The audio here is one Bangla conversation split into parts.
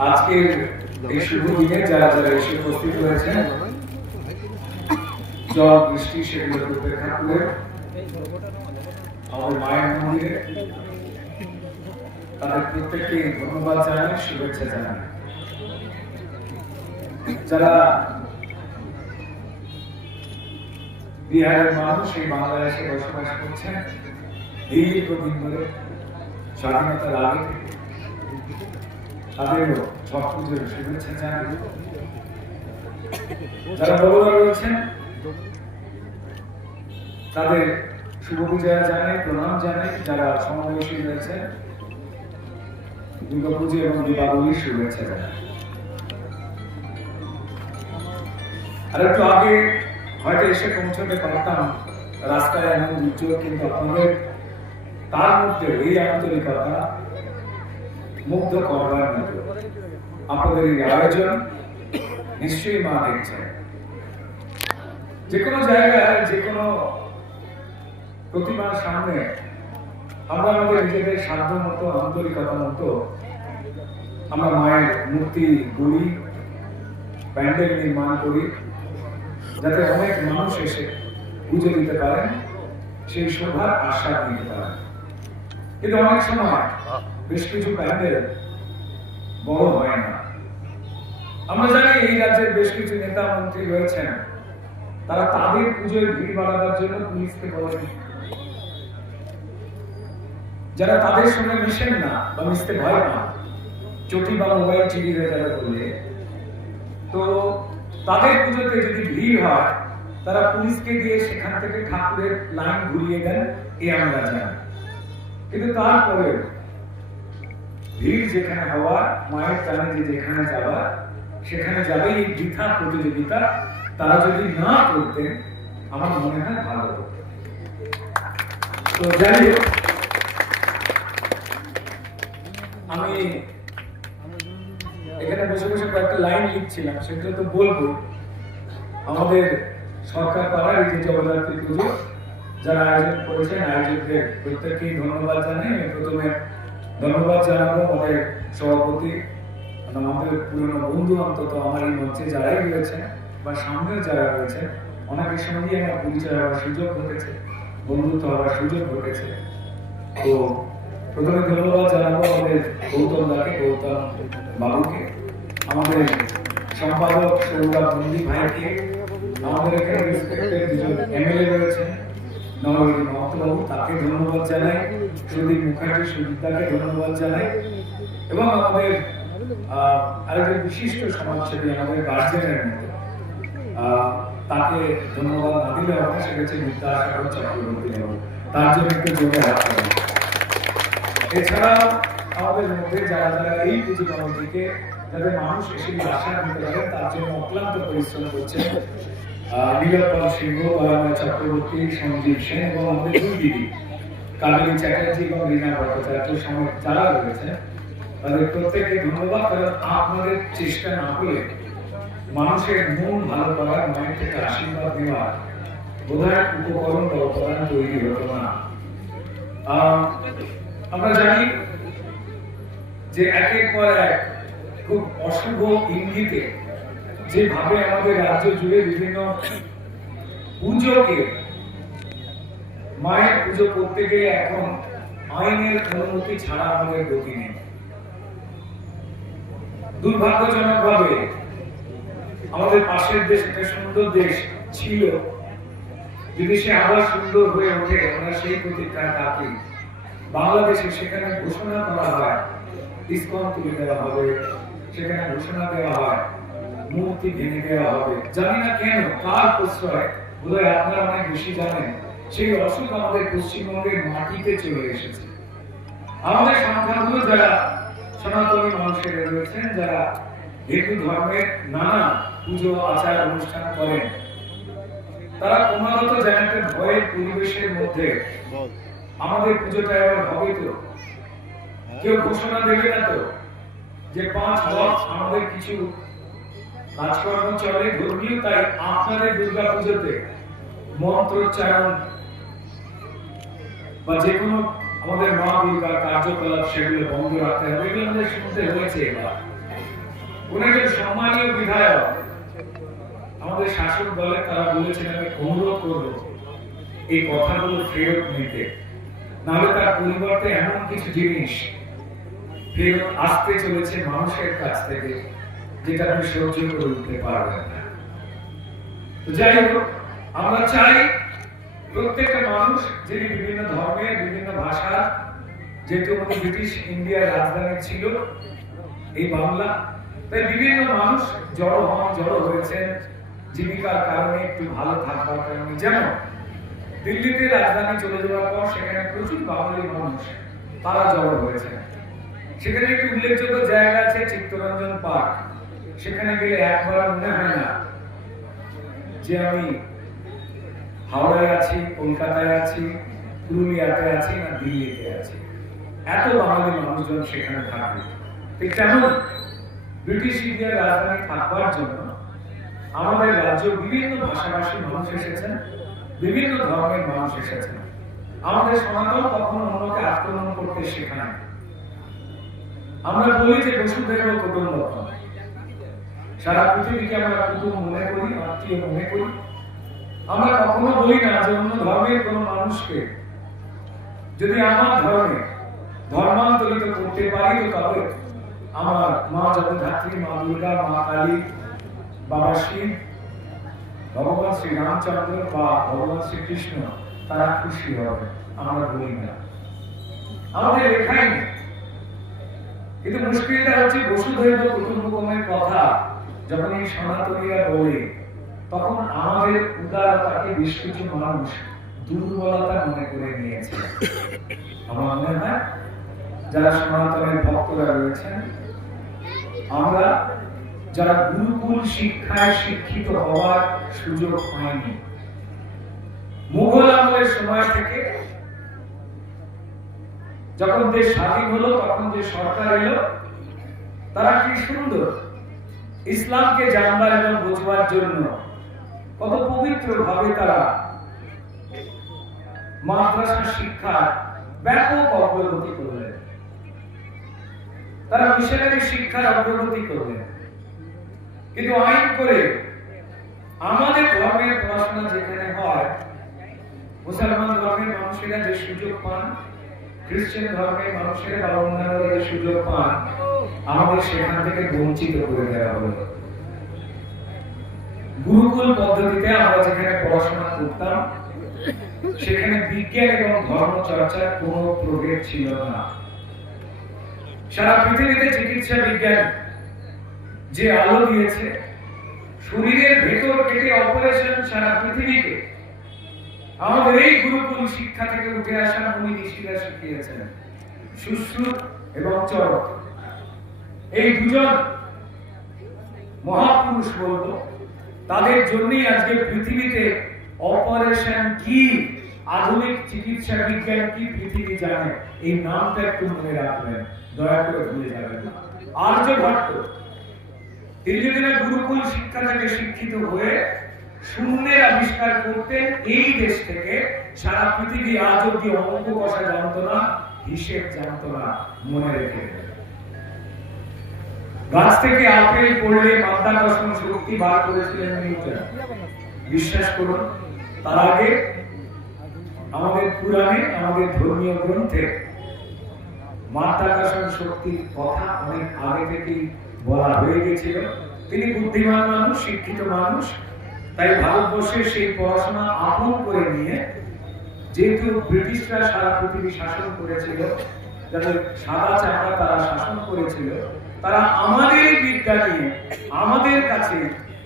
আজকের এই শুভ যারা যারা এসে উপস্থিত হয়েছেন জল বৃষ্টি সেগুলো উপেক্ষা করে আমাদের মায়ের মন্দিরে তাদের প্রত্যেককে ধন্যবাদ জানাই, শুভেচ্ছা জানাই। যারা বিহারের মানুষ এই বাংলাদেশে বসবাস করছেন, দীর্ঘদিন ধরে স্বাধীনতার আগে থেকে তাদেরও পুজোর শুভেচ্ছা জানাই যারা বড়রা রয়েছেন, তাদের শুভ পূজা জানাই, প্রণাম জানাই। যারা সমাবেশী রয়েছেন, দুর্গা এবং দীপাবলির শুভেচ্ছা জানাই। আর একটু আগে হয়তো এসে পৌঁছতে পারতাম, রাস্তায় এমন দুর্যোগ কিন্তু আপনাদের তার মধ্যে এই আন্তরিকতা মুগ্ধ করবার মতো। আপনাদের এই আয়োজন নিশ্চয়ই মা দেখছেন। যে কোনো জায়গায় যে কোনো প্রতিমার সামনে আমরা আমাদের নিজেদের সাধ্য মতো আন্তরিকতা মতো আমরা মায়ের মূর্তি গড়ি, প্যান্ডেল নির্মাণ করি, যাতে অনেক মানুষ এসে পুজো দিতে পারেন, সেই শোভার আশা নিতে পারেন। কিন্তু অনেক সময় বেশ কিছু প্যান্ডেল বড় হয় না। আমরা জানি এই রাজ্যের বেশ কিছু নেতা মন্ত্রী রয়েছেন। তারা তাদের পুজোয় ভিড় বাড়াবার জন্য পুলিশকে বলেন যারা তাদের সঙ্গে মিশেন না বা মিশতে ভয় পান, চটি বা মোবাইল হয়ে যাবে বলে তো তাদের পুজোতে যদি ভিড় হয়, তারা পুলিশকে দিয়ে সেখান থেকে ঠাকুরের লাইন ঘুরিয়ে দেন, এ আমরা জানি। কিন্তু তারপরে ভিড় যেখানে হওয়ার মায়ের টানে যেখানে যাওয়ার সেখানে যাবে এই বৃথা প্রতিযোগিতা। তারা যদি না করতেন, আমার মনে হয় ভালো তো যাই হোক, আমি এখানে বসে বসে কয়েকটা লাইন লিখছিলাম, সেগুলো তো বলব। আমাদের সরকার পাড়ার এই যে জগদ্ধাত্রী পুজো, যারা আয়োজন করেছেন, আয়োজকদের প্রত্যেককেই ধন্যবাদ জানাই। প্রথমে ধন্যবাদ জানাব আমাদের সভাপতি আমাদের পুরনো বন্ধু অন্তত আমার এই মঞ্চে যারাই রয়েছেন বা সামনেও যারা রয়েছেন অনেকের সঙ্গেই আমার পরিচয় হওয়ার সুযোগ ঘটেছে, বন্ধুত্ব হওয়ার সুযোগ ঘটেছে। তো প্রথমে ধন্যবাদ জানাব আমাদের গৌতম দাকে, গৌতম বাবুকে, আমাদের সম্পাদক সৌরভ নন্দী ভাইকে, আমাদের এখানে রেসপেক্টেড এমএলএ রয়েছেন নরহরি মহন্তবাবু তাকে ধন্যবাদ জানাই। সুদীপ মুখার্জি, সুদীপদাকে ধন্যবাদ জানাই। এবং আমাদের আরেকজন বিশিষ্ট সমাজসেবী আমাদের গার্জেনের মধ্যে তাকে ধন্যবাদ না দিলে সেটা হচ্ছে বিদ্যাসাগর চক্রবর্তী তার জন্য একটু জোরে হাত তালি। এছাড়াও আমাদের মধ্যে যারা যারা এই পুজো কমিটিকে যাতে মানুষ এসে আশা দিতে পারে তার জন্য অক্লান্ত পরিশ্রম করছে আহ, নীলোৎপল সিংহ বরাময় চক্রবর্তী সঞ্জীব সেন এবং আমাদের দুই দিদি কাবেরী চ্যাটার্জি এবং রীনা ভট্টাচার্য সমেত যারা রয়েছে তাদের প্রত্যেককে ধন্যবাদ কারণ আপনাদের চেষ্টা না হলে মানুষের মন ভালো করার মায়ের থেকে আশীর্বাদ নেওয়ার বোধহয় উপকরণ বা উপাদান তৈরি হতো না। আমরা জানি যে একের পর এক খুব অশুভ ইঙ্গিতে যেভাবে আমাদের রাজ্য জুড়ে বিভিন্ন পুজোকে, মায়ের পুজো করতে গেলে এখন আইনের অনুমতি ছাড়া আমাদের গতি নেই। দুর্ভাগ্যজনক ভাবে আমাদের পাশের দেশ একটা সুন্দর দেশ ছিল, যদি সে আবার সুন্দর হয়ে ওঠে, আমরা সেই প্রতীক্ষায় থাকি। বাংলাদেশে সেখানে ঘোষণা করা হয়, ইস্কন তুলে দেওয়া হবে, সেখানে ঘোষণা দেওয়া হয়। মূর্তি ভেঙে দেওয়া হবে। জানি না কেন, কার প্রশ্রয় বোধহয় আপনারা অনেক বেশি জানেন। সেই অসুখ আমাদের পশ্চিমবঙ্গের মাটিতে চলে এসেছে। আমাদের সংখ্যাগুলো যারা সনাতনী মানুষের রয়েছেন, যারা হিন্দু ধর্মের নানা পুজো, আচার, অনুষ্ঠান করেন, তারা ক্রমাগত যেন ভয়ের পরিবেশের মধ্যে আমাদের পুজোটা এবার হবে তো? কেউ ঘোষণা দেবে না তো? যে পাঁচ বছর আমাদের কিছু কাজকর্ম চলে ধর্মীয় তাই আপনাদের মন্ত্রোচ্চারণ বা যে কোনো আমাদের মা দুর্গার কার্যকলাপ, সেগুলো বন্ধ রাখতে হবে। এগুলো আমাদের শুনতে হয়েছে এবার। সম্মানীয় বিধায়ক, আমাদের শাসক দলে তারা বলেছেন, আমি অনুরোধ করব এই কথাগুলো ফেরত নিতে। নাহলে তার পরিবর্তে এমন কিছু জিনিস ফেরত আসতে চলেছে মানুষের কাছ থেকে। যেটা আপনি সহ্য করে উঠতে পারবেন না। যাই হোক, আমরা চাই প্রত্যেকটা মানুষ যিনি বিভিন্ন ধর্মের বিভিন্ন ভাষা যেহেতু ব্রিটিশ ইন্ডিয়ার রাজধানী ছিল এই বাংলা, তাই বিভিন্ন মানুষ জড়ো হন, জড়ো হয়েছেন। জীবিকার কারণে একটু ভালো থাকবার কারণে। যেমন, দিল্লিতে রাজধানী চলে যাওয়ার পর সেখানে প্রচুর বাঙালি মানুষ, তারা জড়ো হয়েছে সেখানে একটি উল্লেখযোগ্য জায়গা আছে, চিত্তরঞ্জন পার্ক। সেখানে গেলে একবার মনে হয় না যে আমি হাওড়ায় আছি, কলকাতায় আছি, পুরুলিয়াতে আছি না দিল্লিতে আছি। এত বাঙালি মানুষজন সেখানে থাকে। ঠিক তেমন ব্রিটিশ ইন্ডিয়ার রাজধানী থাকবার জন্য আমাদের রাজ্য বিভিন্ন ভাষাভাষী মানুষ এসেছেন, বিভিন্ন ধর্মের মানুষ এসেছেন। আমাদের সনাতন কখনো অন্যকে আক্রমণ করতে শেখায়। আমরা বলি যে বসুধৈব কুটুম্বকম। সারা পৃথিবীকে আমরা কুটুম মনে করি, আত্মীয় মনে করি। আমরা কখনো বলি না যে অন্য ধর্মের কোন মানুষকে যদি আমার ধর্মে ধর্মান্তরিত করতে পারি, তো তবে আমার মা জগদ্ধাত্রী, মা দুর্গা, মা কালী, বাবা শিব, ভগবান শ্রী রামচন্দ্র বা ভগবান শ্রীকৃষ্ণ তারা খুশি হবে। আমরা বলি না। আমাদের নেই। কিন্তু মুশকিলটা হচ্ছে বসুধৈব কুটুম্বকমের কথা। যখন এই সনাতনীরা বলে, তখন আমাদের উদারতাকে বেশ কিছু মানুষ দুর্বলতা মনে করে নিয়েছে। আমার মনে হয় যারা সনাতনের ভক্তরা রয়েছেন, আমরা যারা গুরুকুল শিক্ষায় শিক্ষিত হওয়ার সুযোগ পাইনি, মুঘল আমলের সময় থেকে যখন দেশ স্বাধীন হলো, তখন যে সরকার এলো, তারা কি সুন্দর? ইসলামকে জানবার এবং বোঝবার জন্য কত পবিত্র ভাবে তারা মাদ্রাসা শিক্ষার ব্যাপক অগ্রগতি করলেন। তারা মিশনারি শিক্ষার অগ্রগতি করলেন। কিন্তু আইন করে আমাদের ধর্মের পড়াশোনা যেখানে হয়, মুসলমান ধর্মের মানুষেরা যে সুযোগ পান, খ্রিস্টান ধর্মের মানুষেরা বা অন্যান্যরা যে সুযোগ পান আমাদের সেখান থেকে বঞ্চিত করে দেওয়া হলো। গুরুকুল পদ্ধতিতে আমরা যেখানে পড়াশোনা করতাম, সেখানে বিজ্ঞান এবং ধর্ম চর্চার কোনো প্রভেদ ছিল না। সারা পৃথিবীতে চিকিৎসা বিজ্ঞান যে আলো দিয়েছে, শরীরের ভেতর কেটে অপারেশন সারা পৃথিবীকে আমাদের এই গুরুকুল শিক্ষা থেকে উঠে আসা মুনি ঋষিরা শিখিয়েছেন। সুশ্রুত এবং চরক এই দুজন মহাপুরুষ বলব তাদের জন্যই আজকে পৃথিবীতে অপারেশন কি? আধুনিক চিকিৎসা বিজ্ঞান কি পৃথিবী জানে? এই নামটা একটু মনে রাখবেন, দয়া করে ভুলে যাবেন না। আর্যভট্ট তিনি যদি না গুরুকুল শিক্ষা থেকে শিক্ষিত হয়ে শূন্যের আবিষ্কার করতেন এই দেশ থেকে সারা পৃথিবী আজ অব্দি অঙ্ক কষা জানতো না হিসেব জানতো না মনে রেখে দেবেন। গাছ থেকে আপেল পড়লে মাধ্যাকর্ষণ শক্তি বার করেছিলেন নিউটন। বিশ্বাস করুন, তার আগে আমাদের পুরাণে, আমাদের ধর্মীয় গ্রন্থে মাধ্যাকর্ষণ শক্তির কথা অনেক আগে থেকেই বলা হয়ে গেছিল। তিনি বুদ্ধিমান মানুষ, শিক্ষিত মানুষ, তাই ভারতবর্ষের সেই পড়াশোনা আপন করে নিয়ে, যেহেতু ব্রিটিশরা সারা পৃথিবী শাসন করেছিল, যাদের সাদা চামড়া তারা শাসন করেছিল তারা আমাদের নিয়ে আমাদের কাছে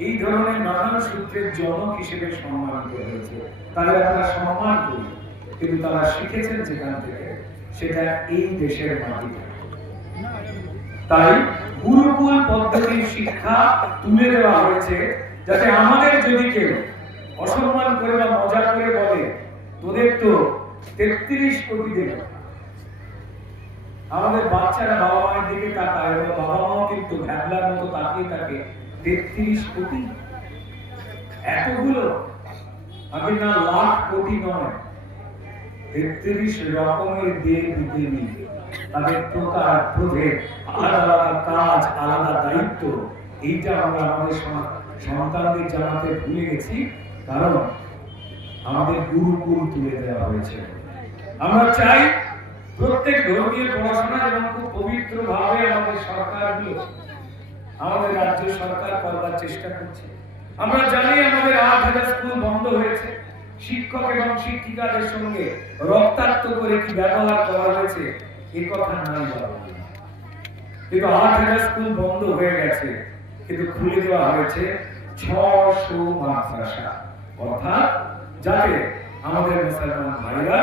এই ধরনের নানান সূত্রের জনক হিসেবে সম্মানিত হয়েছে। তাদের আমরা সম্মান করি কিন্তু তারা শিখেছেন যেখান থেকে, সেটা এই দেশের মাটিতে। তাই গুরুকুল পদ্ধতির শিক্ষা তুলে দেওয়া হয়েছে, যাতে আমাদের যদি কেউ অসম্মান করে বা মজা করে বলে, তোদের তো তেত্রিশ কোটি দেবে আমাদের বাচ্চারা বাবা মায়ের দিকে তাকায় এবং বাবা মাও কিন্তু ভ্যাবলার মতো তাকিয়ে থাকে। তেত্রিশ কোটি? এতগুলো? আগে না লাখ কোটি নয়। তেত্রিশ রকমের দেব দেবী তাদের প্রকার প্রভেদ আলাদা আলাদা কাজ, আলাদা দায়িত্ব, এইটা আমরা আমাদের সন- সন্তানদের জানাতে ভুলে গেছি, কারণ আমাদের গুরুকুল তুলে দেওয়া হয়েছে। আমরা চাই প্রত্যেক ধর্মীয় পড়াশোনা এবং খুব পবিত্র ভাবে আমাদের সরকারগুলো, আমাদের রাজ্য সরকার করবার চেষ্টা করছে। আমরা জানি আমাদের আট হাজার স্কুল বন্ধ হয়েছে। শিক্ষক এবং শিক্ষিকাদের সঙ্গে রক্তাক্ত করে কি ব্যবহার করা হয়েছে, এ কথা নাই বলা কিন্তু আট হাজার স্কুল বন্ধ হয়ে গেছে, কিন্তু খুলে দেওয়া হয়েছে ছশো মাদ্রাসা। অর্থাৎ যাতে আমাদের মুসলমান ভাইরা,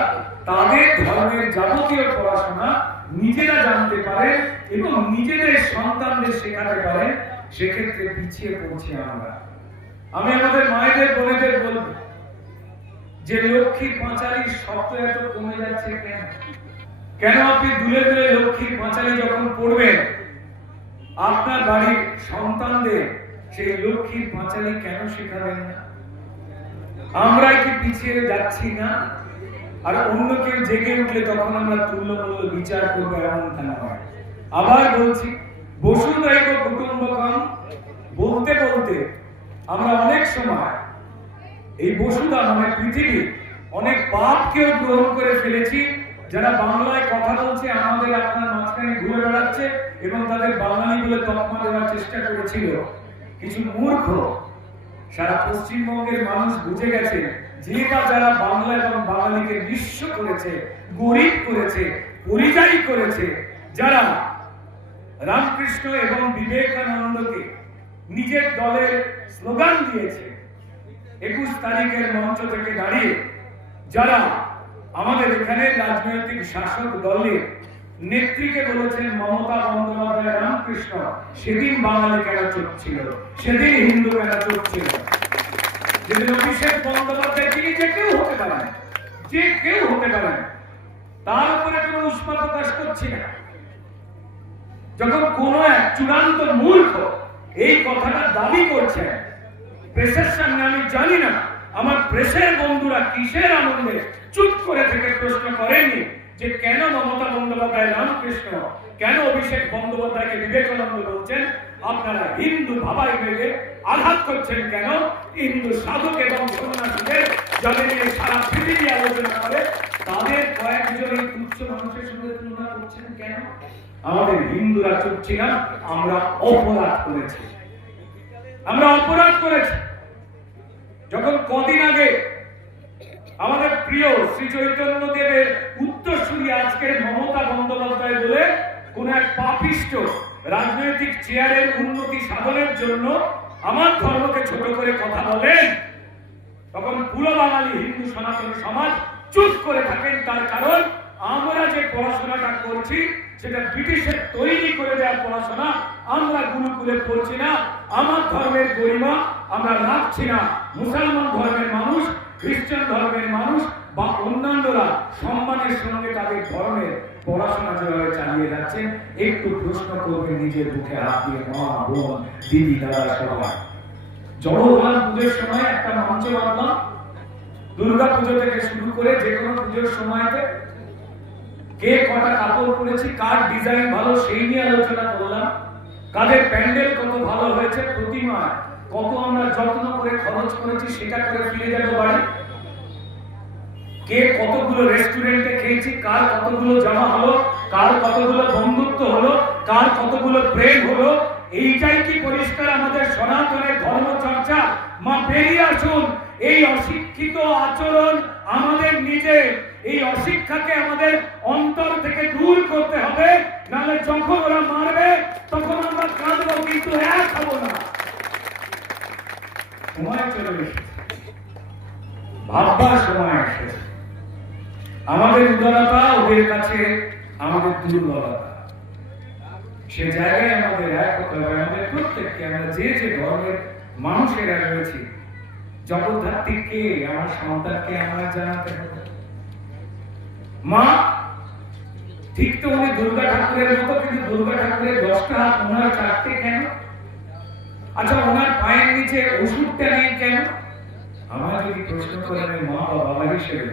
তাদের ধর্মের যাবতীয় পড়াশোনা নিজেরা জানতে পারে এবং নিজেদের সন্তানদের শেখাতে পারে, সেক্ষেত্রে পিছিয়ে পড়ছি আমরা। আমি আমাদের মায়েদের, বোনেদের বলব যে লক্ষ্মীর পাঁচালির শব্দ এত কমে যাচ্ছে কেন? কেন আপনি দুলে দুলে লক্ষ্মীর পাঁচালি যখন পড়বেন, আপনার বাড়ির সন্তানদের সেই লক্ষ্মীর পাঁচালি কেন শেখাবেন না? আমরাই কি পিছিয়ে যাচ্ছি না? আর অন্য কেউ জেগে উঠলে তখন আমরা তুল্যমূল্য বিচার করব এমনটা নয় আবার বলছি বসুধৈব কুটুম্বকম বলতে বলতে আমরা অনেক সময় এই বসুধা মানে পৃথিবী, অনেক পাপকেও গ্রহণ করে ফেলেছি, যারা বাংলায় কথা বলছে, আমাদের আপনার মাঝখানে ঘুরে বেড়াচ্ছে এবং তাদের বাঙালি বলে তকমা দেওয়ার চেষ্টা করেছিল। কিছু মূর্খ সারা পশ্চিমবঙ্গের মানুষ বুঝে গেছে, যে বা যারা বাংলা এবং বাঙালিকে নিঃস্ব করেছে, গরিব করেছে, পরিযায়ী করেছে, যারা রামকৃষ্ণ এবং বিবেকানন্দকে নিজের দলের স্লোগান দিয়েছে, একুশ তারিখের মঞ্চ থেকে দাঁড়িয়ে যারা আমাদের এখানে রাজনৈতিক শাসক দলের নেত্রীকে বলেছেন মমতা বন্দ্যোপাধ্যায় রামকৃষ্ণ, সেদিন বাঙালি কেন চোখ ছিল, সেদিন হিন্দু কেন চোখ ছিল। যেদিন অভিষেক বন্দ্যোপাধ্যায়, তিনি যে কেউ হতে পারেন, যে কেউ হতে পারেন, তার উপরে কোনো উষ্মা প্রকাশ করছি না। যখন কোন এক চূড়ান্ত মূর্খ এই কথাটা দাবি করছে, প্রেসের সামনে আমি জানি না, আমার প্রেসের বন্ধুরা কিসের আনন্দে চুপ করে থেকে প্রশ্ন করেননি যে কেন মমতা বন্দ্যোপাধ্যায় রামকৃষ্ণ, কেন অভিষেক বন্দ্যোপাধ্যায়কে বিবেকানন্দ বলছেন? আপনারা হিন্দু ভাবাই বেগে আঘাত করছেন কেন? হিন্দু সাধক এবং সন্ন্যাসীদের যাদের নিয়ে সারা পৃথিবী আলোচনা করে তাদের কয়েকজন তুচ্ছ মানুষের সঙ্গে তুলনা করছেন কেন? আমাদের হিন্দুরা চুপ ছিলাম আমরা অপরাধ করেছি। আমরা অপরাধ করেছি। যখন কদিন আগে আমাদের প্রিয় শ্রী চৈতন্য দেবের উত্তরসূরি আজকের মমতা বন্দ্যোপাধ্যায় বলে কোন এক পাপিষ্ট রাজনৈতিক চেয়ারের উন্নতি সাধনের জন্য আমার ধর্মকে ছোট করে কথা বলেন। তখন পুরো বাঙালি হিন্দু সনাতনী সমাজ চুপ করে থাকেন, তার কারণ আমরা যে পড়াশোনাটা করছি, সেটা ব্রিটিশের তৈরি করে দেওয়া পড়াশোনা, আমরা গুরুকুলে পড়ছি না, আমার ধর্মের গরিমা, আমরা রাখছি না। মুসলমান ধর্মের মানুষ খ্রিস্টান ধর্মের মানুষ বা অন্যান্যরা সম্মানের সঙ্গে তাদের ধর্মের পড়াশোনা যেভাবে চালিয়ে যাচ্ছেন একটু প্রশ্ন করবেন নিজের বুকে হাত দিয়ে মা, বোন, দিদি, দাদা, সবাই। জগন্নাথ পুজোর সময় একটা মঞ্চ বাঁধলাম। দুর্গা পুজো থেকে শুরু করে যে কোনো পুজোর সময়তে কে কটা কাপড় পরেছি, কার ডিজাইন ভালো, সেই নিয়ে আলোচনা করলাম। কাদের প্যান্ডেল কত ভালো হয়েছে, প্রতিমা কত আমরা যত্ন করে খরচ করেছি সেটা করে ফিরে যাব বাড়ি? কে কতগুলো রেস্টুরেন্টে খেয়েছি, কার কতগুলো জমা হলো, কার কতগুলো বন্ধুত্ব হলো, কার কতগুলো প্রেম হলো, এইটাই কি পরিষ্কার আমাদের সনাতনের ধর্ম চর্চা? মা বেরিয়ে আসুন, এই অশিক্ষিত আচরণ আমাদের নিজে, এই অশিক্ষাকে আমাদের অন্তর থেকে দূর করতে হবে, নাহলে যখন ওরা মারবে, তখন আমরা কাঁদবো, কিন্তু এক হব না। সময় চলে এসেছে। ভাববার সময় এসেছে। আমাদের উদারতা ওদের কাছে, আমাদের দুর্বলতা। সে জায়গায় আমাদের এক হতে হবে। আমাদের প্রত্যেককে আমরা যে যে ধর্মের মানুষেরা রয়েছি, জগদ্ধাত্রীকে, আমার সন্তানকে আমরা জানাতে হবে। মা, ঠিক তো উনি দুর্গা ঠাকুরের মতো, কিন্তু দুর্গা ঠাকুরের দশটা হাত ওনার চারটে কেন? আচ্ছা ওনার পায়ের নিচে ওষুধটা নেই কেন? আমার যদি প্রশ্ন করে আমি মা বা বাবা হিসেবে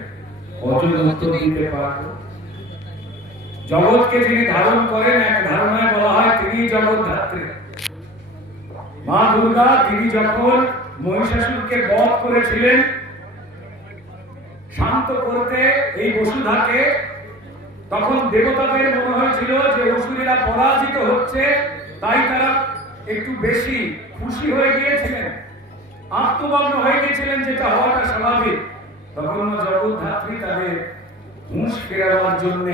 কজন উত্তর দিতে পারব? জগৎকে যিনি ধারণ করেন, এক ধারণায় বলা হয় তিনি জগৎ ধাত্রী মা দুর্গা, তিনি যখন মহিষাসুরকে বধ করেছিলেন, শান্ত করতে এই বসুধাকে তখন দেবতাদের মনে হয়েছিল যে অসুরেরা পরাজিত হচ্ছে, তাই তারা একটু বেশি খুশি হয়ে গিয়েছিলেন। আত্মমগ্ন হয়ে গিয়েছিলেন যেটা হওয়াটা স্বাভাবিক। তখন জগদ্ধাত্রী তাদের হুঁশ ফেরাবার জন্য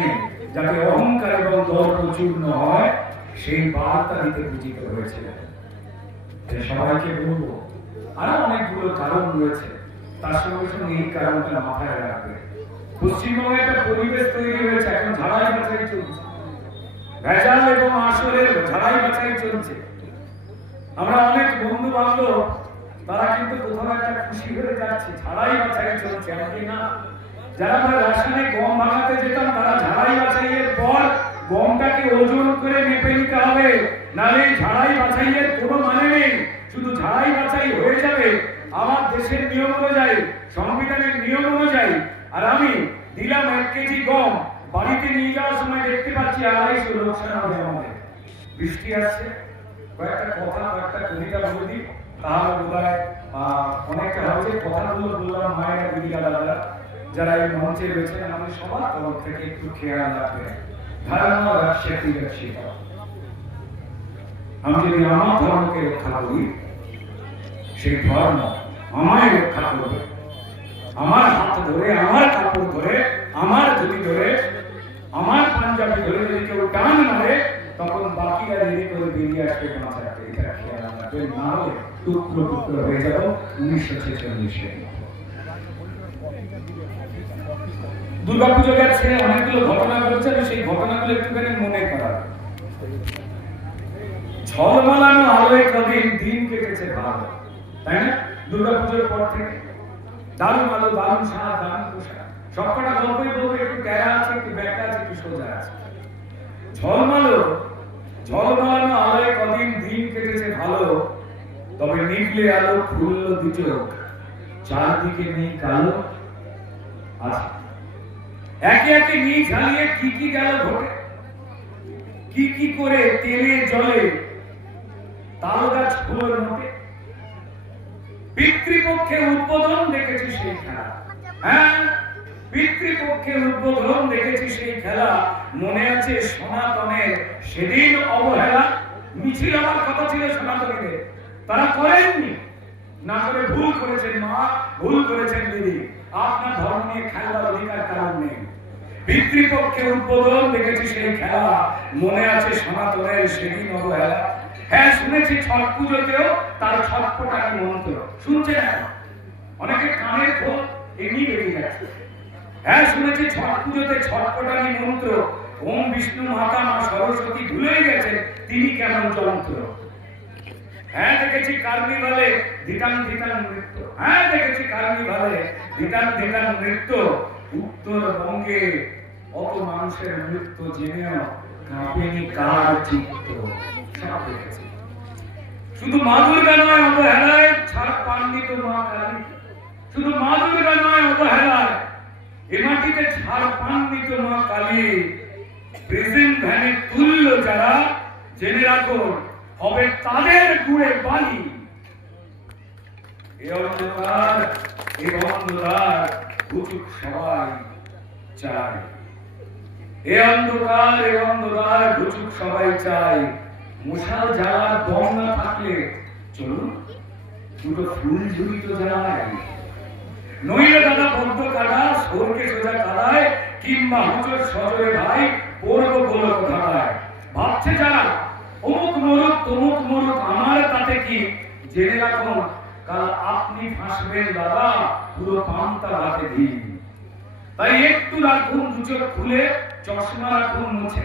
যাতে অহংকার এবং দর্প চূর্ণ হয়, সেই বার্তা দিতে পূজিত হয়েছিলেন। সবাইকে বলব, আরও অনেকগুলো কারণ রয়েছে। তার সঙ্গে সঙ্গে এই কারণটা মাথায় রাখবে। পশ্চিমবঙ্গে একটা পরিবেশ তৈরি হয়েছে, এখন ঝাড়াই বাছাই চলছে। ভেজাল এবং আসলের ঝাড়াই বাছাই চলছে। আমরা অনেক বন্ধু বান্ধব তারা কিন্তু কোথাও একটা খুশি হয়ে যাচ্ছে, ঝাড়াই বাছাই চলছে আমাকে না। যারা আমরা রাসায়নিক গম ভাঙাতে যেতাম, তারা ঝাড়াই বাছাইয়ের পর গমটাকে ওজন করে মেপে নিতে হবে। নাহলে ঝাড়াই বাছাইয়ের কোনো মানে নেই, শুধু ঝাড়াই বাছাই হয়ে যাবে। আমার দেশের নিয়ম অনুযায়ী, সংবিধানের নিয়ম অনুযায়ী, আর আমি দিলাম এক কেজি গম, বাড়িতে নিয়ে যাওয়ার সময় দেখতে পাচ্ছি আড়াইশো লোকসান হবে আমাদের। বৃষ্টি আসছে। কয়েকটা কথা, কয়েকটা কবিতা বলে দিই তাহলে বোধ অনেকটা হচ্ছে কথাগুলো বললাম মায়েরা, দিদিরা, দাদারা, যারা এই মঞ্চে রয়েছেন, আমাদের সবার তরফ থেকে একটু খেয়াল রাখবেন। আমি যদি আমার ধর্মকে রক্ষা করি, সেই ধর্ম আমায় রক্ষা করবে। আমার হাত ধরে, আমার কাপড় ধরে, আমার ধুতি ধরে, আমার পাঞ্জাবি ধরে যদি কেউ টান মারে তখন বাকিরা দেরি করে বেরিয়ে আসবে বাঁচাতে এটা খেয়াল রাখবেন না হলে টুকরো টুকরো হয়ে যাব, উনিশশো ছেচল্লিশে। দুর্গাপুজো গেছে অনেকগুলো ঘটনা আমি সেই ঘটনাগুলো একটুখানি মনে করা ঝলমালানো আলোয় কদিন দিন কেটেছে ভালো, তাই না? দুর্গাপুজোর পর থেকে। দারুণ আলো, দারুণ দারুণ পোশাক। সবকটা গল্পই একটু ট্যারা আছে, একটু আছে, একটু সোজা আছে। ঝলমালো ঝলমালানো আলোয় কদিন দিন কেটেছে ভালো, তবে নিভলে আলো খুললো দুচোখ চারদিকে নেই কালো। আছে একে একে নিয়ে ঝালিয়ে কি কি গেল ঘটে? কি কি করে তেলে জলে তাল গাছ ফুলের মতে পিতৃপক্ষে উদ্বোধন দেখেছি সেই খেলা। হ্যাঁ পিতৃপক্ষে উদ্বোধন দেখেছি সেই খেলা। মনে আছে সনাতনের সেদিন অবহেলা? মিছিল আমার কথা ছিল সনাতনীদের। তারা করেননি। না করে ভুল করেছেন মা, ভুল করেছেন দিদি। আপনার ধর্ম নিয়ে খেলার অধিকার কারণ নেই। পিতৃপক্ষে উদ্বোধন দেখেছি সেই খেলা। মনে আছে সনাতনের সেদিন অবহেলা? হ্যাঁ শুনেছি ছট পুজোতেও তার ছটপটানি মন্ত্র। শুনছেন এখন? অনেকে কানের খোল এমনি বেরিয়ে গেছে। হ্যাঁ শুনেছি ছট পুজোতে ছটপটানি মন্ত্র। ওম বিষ্ণু মাতা সরস্বতী ভুলে গেছেন, তিনি কেমন যন্ত্র হ্যাঁ দেখেছি কার্নিভালে ধিতান ধিতান নৃত্য। হ্যাঁ দেখেছি কার্নিভালে ধিতান ধিতান নৃত্য। উত্তরবঙ্গে অত মানুষের নৃত্য জেনেও কাঁপেনি কার চিত্ত? শুধু মা দুর্গা নয়, অবহেলায় ছাড় পাননি তো মা কালী শুধু মা দুর্গা নয়, অবহেলায় এ মাটিতে ছাড় পাননি মা কালী প্রেজেন্ট ভ্যানে তুল্য যারা, জেনে রাখো হবে তাদের গুড়ে বালি। এ অন্ধকার এ অন্ধকার ঘুচুক সবাই চায়। এ অন্ধকার এ অন্ধকার সবাই মশাল জ্বালার দম না থাকলে চলুন, দুটো ফুল ঝুড়ি তো নইলে সরকে সোজা কাদায় কিংবা হুচর সজরে ভাই পড়ব গোলক ধারায় ভাবছে যারা, অমুক মরুক তমুক মরুক, আমার তাতে কি? জেনে রাখুন, কাল আপনি ফাঁসবেন দাদা, পুরো পান্তা হাতে দিন। তাই একটু রাখুন দুচোখ খুলে, চশমা রাখুন মুছে।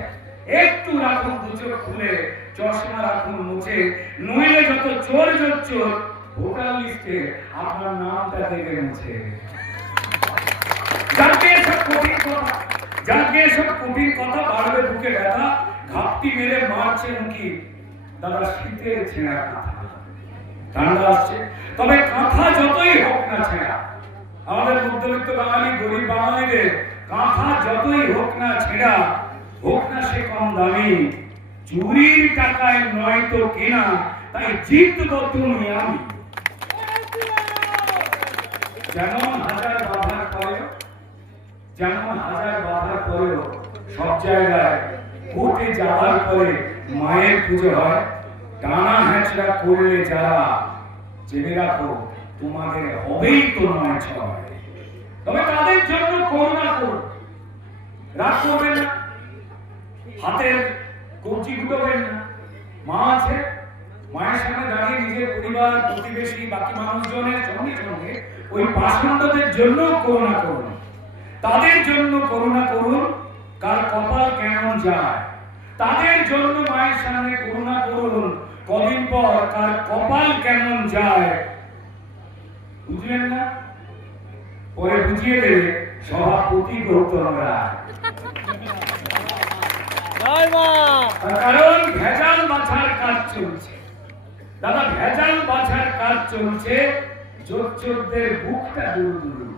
একটু রাখুন দুচোখ খুলে, চশমা রাখুন মুছে। নইলে যত চোর জোর চোর ভোটার লিস্টে আপনার নামটা দেখে মুছে ছেঁড়া হোক না সে কম দামি। চুরির টাকায় নয় তো কেনা, তাই জিতব তুমি আমি। যেমন হাজার যেমন হাজার বাধার পরেও সব জায়গায় যাওয়ার পরে মায়ের পুজো হয় হ্যাঁচড়া করলে যারা জেনে রাখো, তোমাদের হবেই তো নয় ছয়। তবে তাদের জন্য করুন। রাগ করবেন না, হাতের কবজি না। মা আছে, মায়ের সামনে দাঁড়িয়ে নিজের পরিবার, প্রতিবেশী, বাকি মানুষজনের সঙ্গে সঙ্গে ওই জন্য করুণা করুন। তাদের জন্য করুণা করুন কার কপাল কেমন যায়। তাদের জন্য মায়ের সামনে করুণা করুন কদিন পর কার কপাল কেমন যায়। বুঝলেন না? পরে বুঝিয়ে দেবে সভাপতি মা। তার কারণ ভেজাল বাছার কাজ চলছে। দাদা ভেজাল বাছার কাজ চলছে জোচ্চোরদের বুকটা দুরু দুরু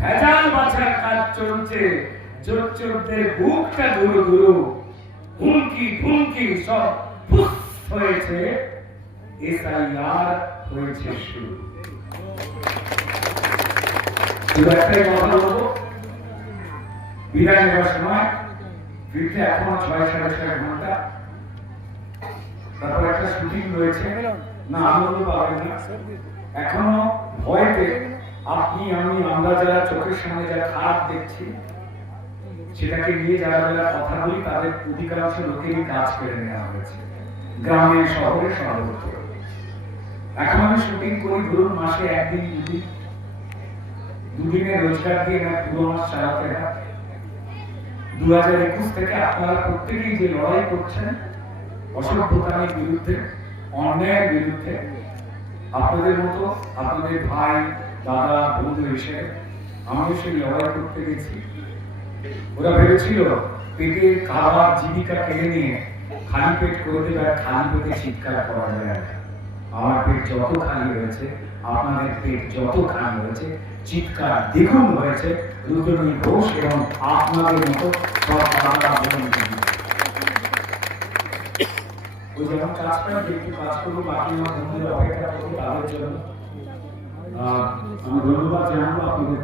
ভেজাল বাছার কাজ চলছে। জোচ্চোরদের বুকটা দুরু দুরু হুমকি ধুমকি সব হয়েছে। এসআইআর হয়েছে শুরু। বলব। বিদায় এখনও ছয়, সাড়ে ছয় ঘণ্টা। তারপর একটা শুটিং রয়েছে। না পাবেন না। এখনও আপনি, আমি, আমরা যারা চোখের সামনে যারা খারাপ দেখছি, সেটাকে নিয়ে যারা যারা কথা বলি, তাদের অধিকাংশ লোকেরই কাজ কেড়ে নেওয়া হয়েছে। গ্রামে, শহরে সর্বত্র এখন আমি শুটিং করি, ধরুন মাসে একদিন, দুদিন। দুদিনের রোজগার দিয়ে না পুরো মাস চালাতে হয়। দু হাজার একুশ থেকে আপনারা প্রত্যেকেই যে লড়াই করছেন, অসভ্যতার বিরুদ্ধে, অন্যায়ের বিরুদ্ধে, আপনাদের মতো, আপনাদের ভাই দাদা বন্ধু হিসেবে আমিও সেই লড়াই করতে গেছি। ওরা ভেবেছিল পেটের খাবার জীবিকা কেড়ে নিয়ে খালি পেট করে দেবে আর খালি পেটে চিৎকার করা যায়। আমার পেট যত খালি হয়েছে, আপনাদের পেট যত খালি হয়েছে, চিৎকার দ্বিগুণ হয়েছে রুদ্রনী ঘোষ এবং আপনাদের মতো সব বোনদের। ওই কাজ করেন একটু কাজ করব, বাকি আমার বন্ধুদের অপেক্ষা করব তাদের জন্য। আহ, আমি ধন্যবাদ জানাব আপনাদের